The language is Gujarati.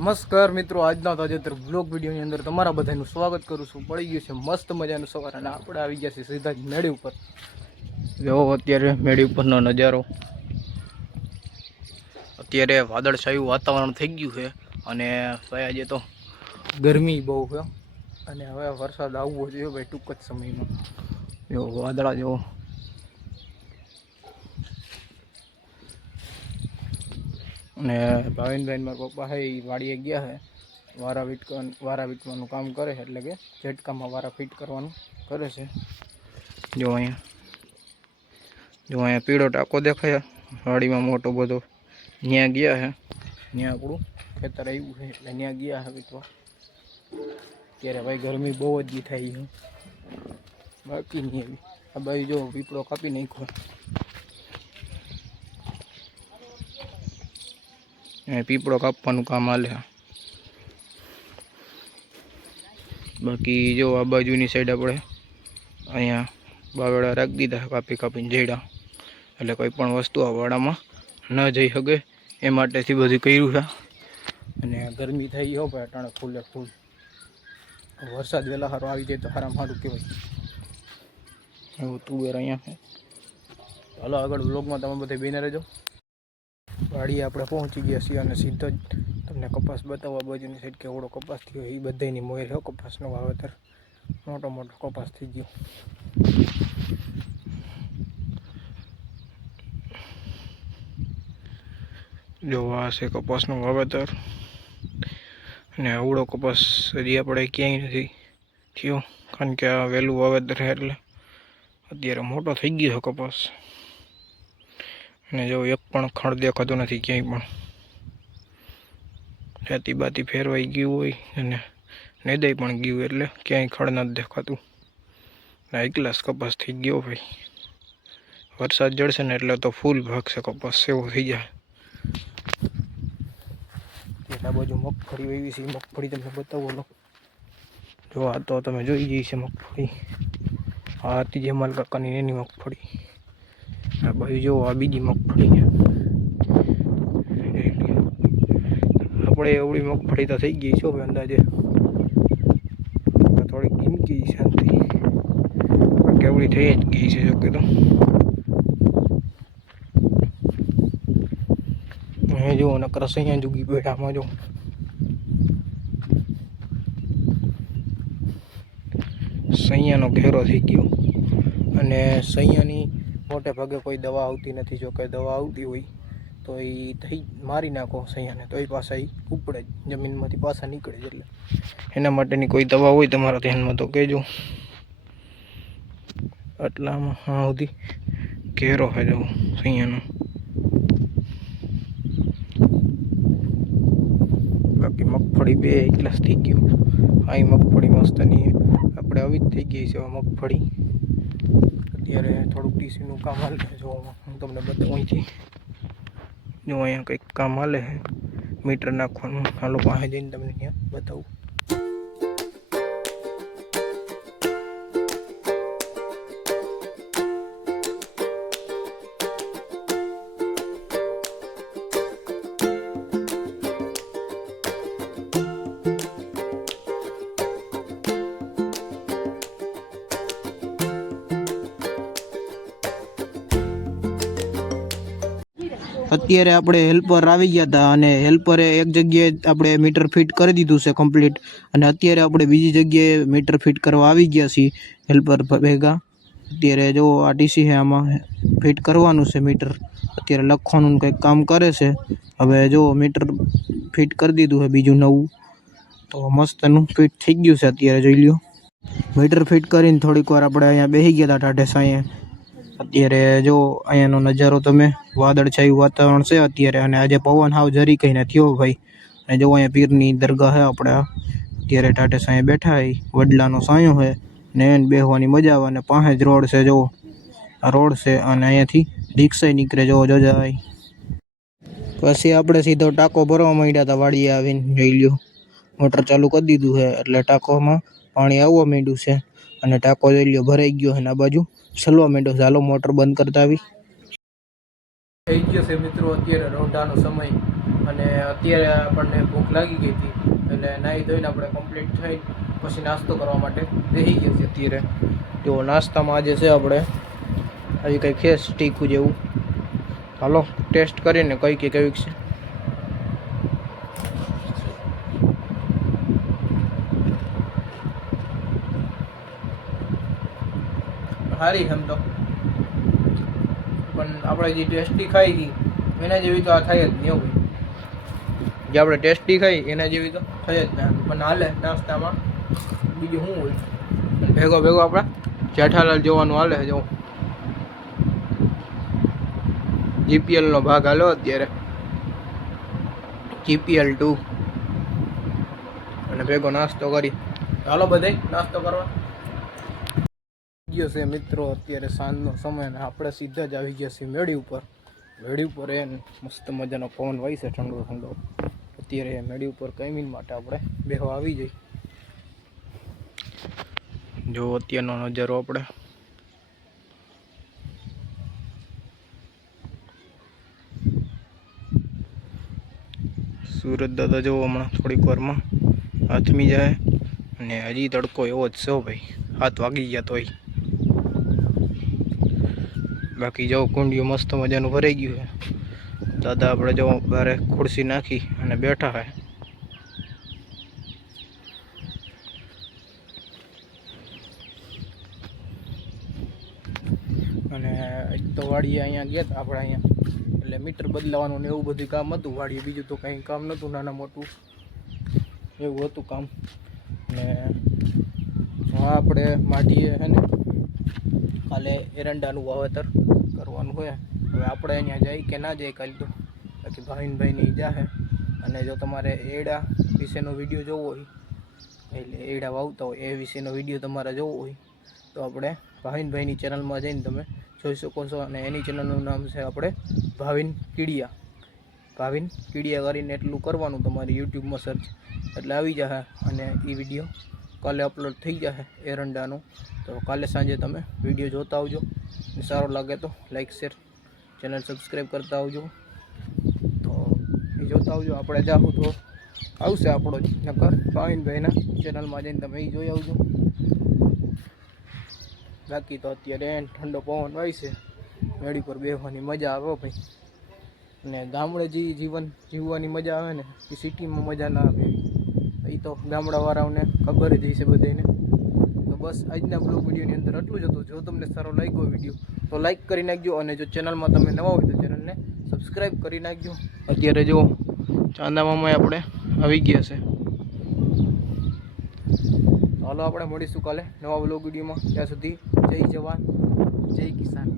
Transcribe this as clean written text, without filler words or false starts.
નમસ્કાર મિત્રો, આજના તાજેતર બ્લોગ વિડીયોની અંદર તમારા બધાનું સ્વાગત કરું છું। પડી ગયું છે મસ્ત મજાનું સવાર અને આપણે આવી ગયા છીએ સીધા જ મેળી ઉપર। જો અત્યારે મેળી ઉપરનો નજારો, અત્યારે વાદળછાયું વાતાવરણ થઈ ગયું છે અને આજે તો ગરમી બહુ છે અને હવે વરસાદ આવવો જોઈએ ભાઈ ટૂંક જ સમયમાં। જો વાદળા જો અને ભાવિનભાઈ મારા પપ્પા છે એ વાડીએ ગયા છે, વારા વીટવાનું કામ કરે છે, એટલે કે ઝટકામાં વારા ફિટ કરવાનું કરે છે। જો અહીંયા પીળો ટાંકો દેખાય વાડીમાં મોટો બધો, ત્યાં ગયા છે, ત્યાં આપણું ખેતર આવ્યું છે એટલે ત્યાં ગયા છે વીટવા। ત્યારે ભાઈ ગરમી બહુ જ થાય છે, બાકી નહીં એવી। આ બાજુ જો પીપળો કાપી નાખ્યો, પીપળો કાપવાનું કામ હાલે। બાકી જો આ બાજુની સાઈડ આપણે અહીંયા બાવડા રાખી દીધા કાપીને જેડા, એટલે કોઈ પણ વસ્તુ આ વાડામાં ન જઈ શકે એ માટેથી બધું કર્યું છે। અને ગરમી થઈ ગઈ ભાઈ અટાણે ફૂલે ફૂલ, વરસાદ વહેલા સારો આવી જાય તો સારામાં સારું કહેવાય। એવું તુવેર અહીંયા છે। ચાલો આગળ વ્લોગમાં તમે બધા બેને રહેજો। વાડીએ આપણે પહોંચી ગયા છીએ અને સીધો જ તમને કપાસ બતાવવા બાજુની સાઈડ કેવડો કપાસ થયો એ બધાની મોર છે। કપાસનો વાવેતર મોટો કપાસ થઈ ગયો। જો આ છે કપાસનું વાવેતર અને આવડો કપાસ હજી આપણે ક્યાંય નથી થયો, કારણ કે આ વહેલું વાવેતર છે એટલે અત્યારે મોટો થઈ ગયો છે કપાસ। અને જો એક પણ ખડ દેખાતો નથી ક્યાંય પણ, છાતી બાતી ફેરવાઈ ગયું હોય અને નેદાઈ પણ ગયું એટલે ક્યાંય ખડ નથી દેખાતું। એક ગ્લાસ કપાસ થઈ ગયો ભાઈ, વરસાદ જળશે ને એટલે તો ફૂલ ભાગશે કપાસ, એવો થઈ જાય। આ બાજુ મગફળી એવી છે, મગફળી તમને બતાવો લો। જો આ તો તમે જોઈ જઈ છે મગફળી, આ હતી જમાલ કાકાની એની મગફળી। આ બાજુ જો આ બીજી મગફળી છે, આપણે એવડી મગફળી તો થઈ ગઈ છે હવે અંદાજે, થોડીક ગીનકી શાંતિ કેવડી થઈ જ ગઈ છે। જોકે તો જો નકર સૈયા જુગી બેઠામાં જો સૈયાનો ઘેરો થઈ ગયો અને સૈયાની મોટે ભાગે કોઈ દવા આવતી નથી। જો કે દવા આવતી હોય તો એ થઈ મારી નાખો સૈયાને તો એ પાછા એ ઉપડે જમીનમાંથી પાછા નીકળે જ, એટલે એના માટેની કોઈ દવા હોય તમારા ધ્યાનમાં તો કહેજો। આટલામાં હા સુધી ઘેરો છે જો સૈયાનો। બાકી મગફળી બે ગ્લાસ થઈ ગયું, આ મગફળી મસ્ત નહીં આપણે આવી જ થઈ ગઈ છે મગફળી। અત્યારે થોડુંક ડીસીનું કામ હાલે છે, જો હું તમને બતાવું અહીંથી। જો અહીંયા કંઈક કામ હાલે છે મીટર નાખવાનું, હાલો પાસે જઈને તમને ત્યાં બતાવું। અત્યારે આપણે હેલ્પર આવી ગયા હતા અને હેલ્પરે એક જગ્યાએ આપણે મીટર ફિટ કરી દીધું છે કમ્પ્લીટ, અને અત્યારે આપણે બીજી જગ્યાએ મીટર ફિટ કરવા આવી ગયા છીએ હેલ્પર ભેગા। અત્યારે જો આ ટીસી છે, આમાં ફિટ કરવાનું છે મીટર, અત્યારે લખવાનું કંઈક કામ કરે છે। હવે જો મીટર ફિટ કરી દીધું છે બીજું નવું, તો મસ્તનું ફિટ થઈ ગયું છે। અત્યારે જોઈ લ્યો, મીટર ફિટ કરીને થોડીક વાર આપણે અહીંયા બેસી ગયા હતા ટાઢે સાંયે। અત્યારે જો અહીંયાનો નજારો તમે, વાદળછાયું વાતાવરણ છે અત્યારે, અને આજે પવન હાવ જરી કહીને થયો ભાઈ। અને જો અહીંયા પીરની દરગાહ છે આપણે, અત્યારે ટાઢે સાંયે બેઠા હોય, વડલાનો સાંયો છે ને એને બેસવાની મજા આવે, અને પાસે જ રોડ છે, જો આ રોડ છે અને અહીંયાથી રિક્ષા નીકળે જો જાય। પછી આપણે સીધો ટાંકો ભરવા માંડ્યા હતા વાડીએ આવીને, જોઈ લ્યો મોટર ચાલુ કરી દીધું છે એટલે ટાંકોમાં પાણી આવવા માંડ્યું છે અને ટાંકો જોઈ લ્યો ભરાઈ ગયો છે, ને આ બાજુ છલવા માંડ્યો છે। હાલો મોટર બંધ કરતા આવી થઈ ગયો છે મિત્રો અત્યારે રોઢાનો સમય, અને અત્યારે આપણને ભૂખ લાગી ગઈ હતી એટલે નાહી ધોઈને આપણે કમ્પ્લીટ થઈ પછી નાસ્તો કરવા માટે બેસી ગયા છીએ અત્યારે. જો નાસ્તામાં આજે છે આપણે આવી કંઈ ખેસ ટીકું જેવું. હાલો ટેસ્ટ કરીને કઈ કે કેવીક છે. સારી એમ તો, પણ આપણે જે ટેસ્ટી ખાઈ હતી એના જેવી તો આ થાય જ નહીં હોય. જે આપણે ટેસ્ટી ખાઈ એના જેવી તો થઈ જ ના, પણ હાલે નાસ્તામાં બીજું શું હોય. ભેગો ભેગો આપણે જેઠાલાલ જોવાનું હાલે. જો જીપીએલનો ભાગ હાલો અત્યારે, જીપીએલ 2, અને ભેગો નાસ્તો કરી. હાલો બધાય નાસ્તો કરવા ગયો છે મિત્રો. અત્યારે સાંજનો સમય અને આપણે સીધા જ આવી ગયા છીએ મેળી ઉપર. મેળી ઉપર એ મસ્ત મજાનો પવન વાય છે ઠંડો ઠંડો. અત્યારે મેળી ઉપર કઈમીન માટે આપણે બેહવા આવી જઈ. જો અત્યારનો નજારો આપણે સુરત દાદા જો હમણાં થોડીક વારમાં હાથમી જાય અને હજી તડકો એવો જ છે ભાઈ. 7 વાગી ગયા તોય. બાકી જો કુંડિયું મસ્ત મજાનું ભરાઈ ગયું છે. દાદા આપણે જો બારે ખુરશી નાખી અને બેઠા છે. અને તો વાડીએ અહીંયા ગયા હતા આપણે અહીંયા, એટલે મીટર બદલાવાનું ને એવું બધું કામ હતું વાડીએ. બીજું તો કંઈ કામ નહોતું, નાના મોટું એવું હતું કામ. ને હા આપણે માટીએ છે ને કાલે એરંડાનું વાવેતર કરવાનું હોય. હવે આપણે અહીંયા જાય કે ના જાય કાલે તો, બાકી ભાવિનભાઈની જાહે. અને જો તમારે એડા વિશેનો વિડીયો જોવો હોય, એટલે એડા વાવતા હોય એ વિશેનો વિડીયો તમારે જોવો હોય તો આપણે ભાવિનભાઈની ચેનલમાં જઈને તમે જોઈ શકો છો. અને એની ચેનલનું નામ છે આપણે ભાવિન કીડિયા. ભાવિન કીડિયા કરીને એટલું કરવાનું તમારી યુટ્યુબમાં સર્ચ એટલે આવી જશે. અને એ વિડીયો કાલે અપલોડ થઈ જશે એરંડાનું. તો કાલે સાંજે તમે વિડીયો જોતા આવજો. સારો લાગે તો લાઈક શેર ચેનલ સબસ્ક્રાઈબ કરતા આવજો. તો એ જોતા આવજો. આપણે જાહું તો આવશે આપણો જ, નકર ભાવિનભાઈના ચેનલમાં જઈને તમે એ જોઈ આવજો. બાકી તો અત્યારે ઠંડો પવન વાય છે, મેળી પર બેસવાની મજા આવે ભાઈ. અને ગામડે જે જીવન જીવવાની મજા આવે ને એ સિટીમાં મજા ના આવે. એ તો ગામડાવાળાઓને ખબર જ હશે બધાને. તો બસ આજના બ્લોગ વિડીયોની અંદર આટલું જ હતું. જો તમને સારો લાગ્યો વિડીયો તો લાઈક કરી નાખજો. અને જો ચેનલમાં તમે નવા હોય તો ચેનલને સબસ્ક્રાઈબ કરી નાખજો. અત્યારે જો ચાંદામામાં આપણે આવી ગયા છે. હાલો આપણે મળીશું કાલે નવા બ્લોગ વિડીયોમાં. ત્યાં સુધી જય જવાન જય કિસાન.